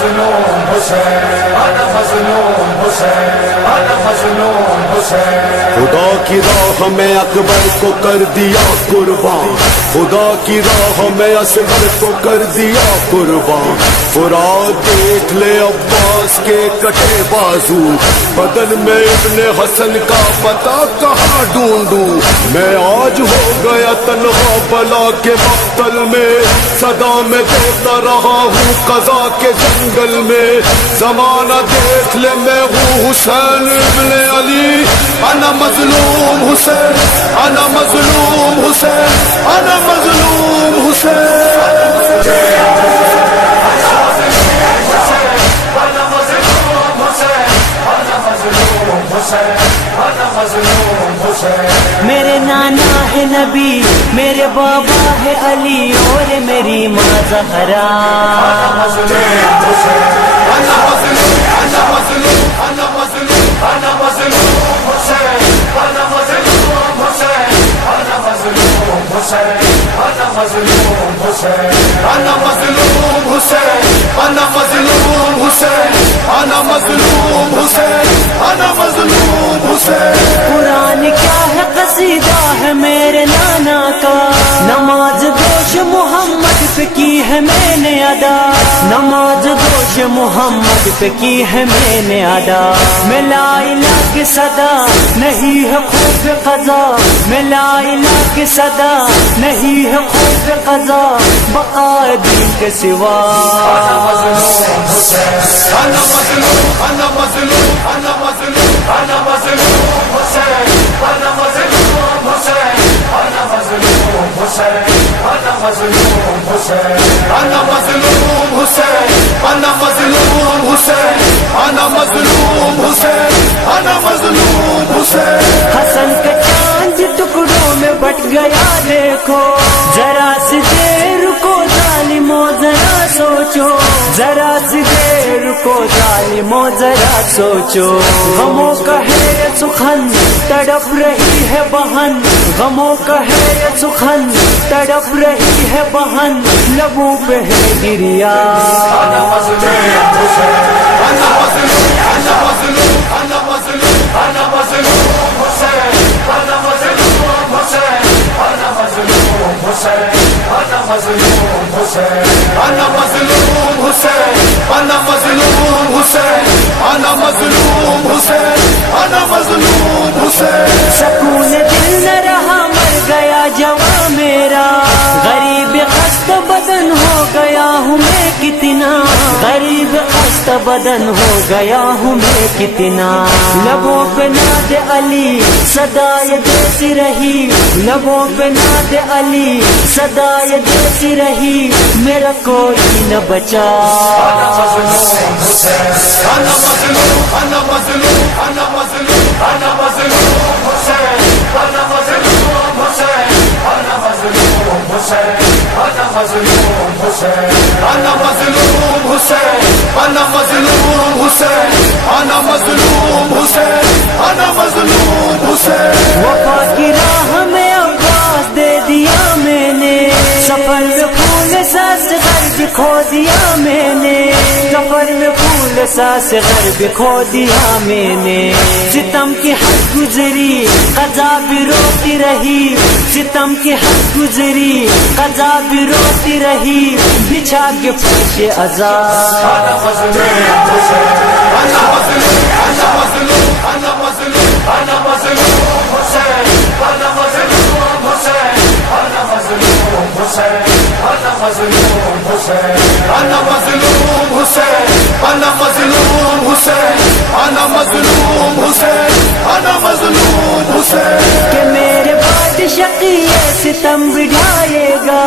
مظلوم حسین، انا مظلوم حسین، انا مظلوم حسین۔ خدا کی راہ میں اکبر کو کر دیا قربان، خدا کی راہ میں اصغر کو کر دیا قربان۔ فرات دیکھ لے عباس کے کٹے بازو، بدن میں ابن حسن کا پتہ کہاں ڈھونڈوں؟ میں آج ہو گیا تنہا بلا کے مقتل میں، صدا میں دیتا رہا ہوں قضا کے جنگل میں۔ زمانہ دیکھ لے میں ہوں حسین ابن علی، انا مظلوم حسین، انا مظلوم حسین، انا مظلوم حسین۔ میرے نانا ہے نبی، میرے بابا ہے علی، اور میری ماں زہرا۔ قرآن کیا ہے قصیدہ ہے میرے نانا کا، نماز دوش محمد پہ کی ہے میں نے ادا، نماز دوش محمد پہ کی ہے میں نے ادا۔ میں لا الہ کی صدا نہیں ہے خوف قضا، میں لا الہ کی صدا نہیں ہے خوف قضا، بقاء دین کے سوا۔ انا مظلوم حسین، انا مظلوم، انا مظلوم، انا مظلوم، انا مظلوم حسین، انا مظلوم حسین، انا مظلوم حسین، انا مظلوم حسین، انا مظلوم حسین، انا مظلوم حسین، انا مظلوم حسین، انا مظلوم حسین۔ حسن کا چاند ٹکڑوں میں بٹ گیا دیکھو، ذرا سی دیر رکو ظالمو ذرا سوچو، ذرا سی دیر رکو ظالمو ذرا سوچو۔ غموں کا ہے یہ سخن تڑپ رہی ہے بہن، غموں کا ہے یہ سخن تڑپ رہی ہے بہن، لبوں پہ ہے گریا۔ انا مظلوم حسین، انا مظلوم، انا مظلوم، انا مظلوم، انا مظلوم حسین، انا مظلوم حسین، انا مظلوم حسین، انا مظلوم حسین، انا مظلوم حسین، انا مظلوم حسین، انا مظلوم حسین، انا مظلوم حسین۔ سکون دل نہ رہا مر گیا جواں میرا، غریب خستہ بدن ہو گیا ہوں میں کتنا، غریب خستہ بدن ہو گیا ہوں میں کتنا۔ لبوں پہ ناد علی صدا یہ دیتی رہی، لبوں پہ ناد علی صدا یہ دیتی رہی، میرا کوئی نہ بچا۔ انا مظلوم حسین، انا مظلوم، انا مظلوم، انا مظلوم، انا مظلوم حسین، انا مظلوم حسین، انا مظلوم حسین، انا مظلوم حسین، انا مظلوم حسین، انا مظلوم حسین، انا مظلوم حسین، انا مظلوم حسین۔ وفا کی راہ میں عباس دے دیا میں نے، سفر میں پھول ساس گھر بکھو دیا میں نے، سفر میں پھول ساس گھر بکھو دیا میں نے۔ ستم کی حد گزری قضا بھی روتی رہی، ستم کی حد گزری قضا بھی روتی رہی، بچھا کے فرش عذاب۔ انا مظلوم حسین، انا مظلوم، انا مظلوم، انا مظلوم، انا مظلوم حسین، انا مظلوم حسین، انا مظلوم حسین، انا مظلوم حسین، انا مظلوم حسین، انا مظلوم حسین، انا مظلوم حسین، انا مظلوم حسین۔ کہ میرے بعد شقی ستم بڑھائے گا،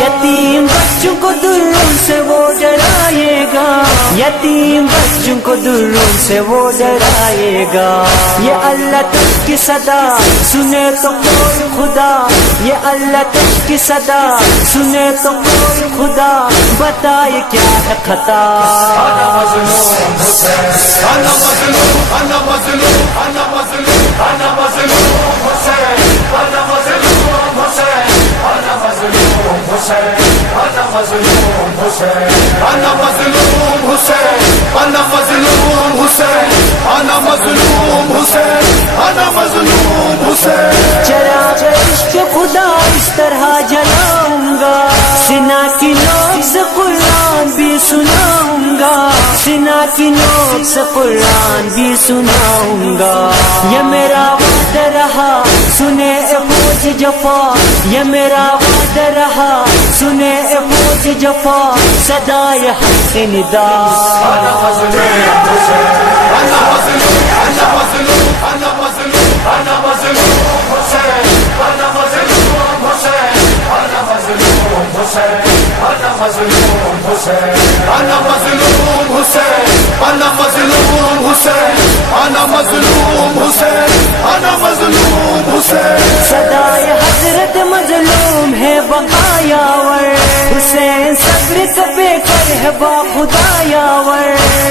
یتیم بچوں کو دروں سے وہ ڈرائے گا، یتیم بچوں کو دروں سے وہ ڈرائے گا۔ یہ اللہ تک کی صدا سنے تو کوئی خدا، یہ اللہ تک کی صدا سنے تو کوئی خدا، بتائے کیا ہے خطا۔ انا مظلوم حسین، انا مظلوم، انا مظلوم، انا مظلوم، انا مظلوم حسین، انا مظلوم حسین، انا مظلوم حسین، انا مظلوم حسین، انا مظلوم حسین، سنا کی نوک سے قرآن بھی سناؤں گا، یہ میرا وعدہ رہا سنے اے فوج جفا، یہ میرا وعدہ رہا سنے اے فوج جفا، صدائے حق ندا۔ انا مظلوم حسین، انا مظلوم، انا مظلوم، انا مظلوم، انا مظلوم حسین، انا مظلوم حسین، انا مظلوم حسین، انا مظلوم حسین، انا مظلوم حسین، انا مظلوم حسین، انا مظلوم حسین، انا مظلوم حسین۔ صدائے حضرت مظلوم ہے بقایاور، حسین صبر کپے کر ہے با خدا یاور،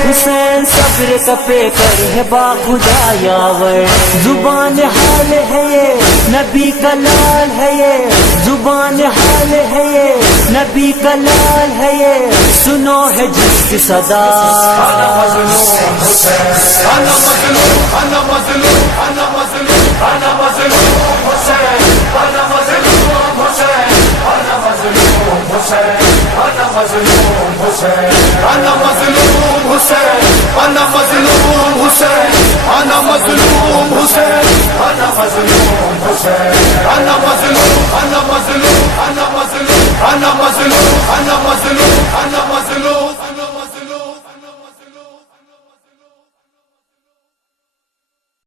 حسین صبر کپے کر ہے با خدا یاور۔ زبان حال ہے یہ نبی کا لال ہے یہ، زبان حال ہے یہ نبی کا لال ہے یہ، سنو ہے جس کی صدا۔ انا مظلوم حسین، انا مظلوم، انا مظلوم، انا مظلوم، انا مظلوم حسین، انا مظلوم حسین، انا مظلوم حسین، انا مظلوم حسین، انا مظلوم حسین، انا مظلوم حسین، انا مظلوم حسین، انا مظلوم حسین، انا مظلوم، انا مظلوم، انا مظلوم، انا مظلوم، انا مظلوم، انا مظلوم، انا مظلوم۔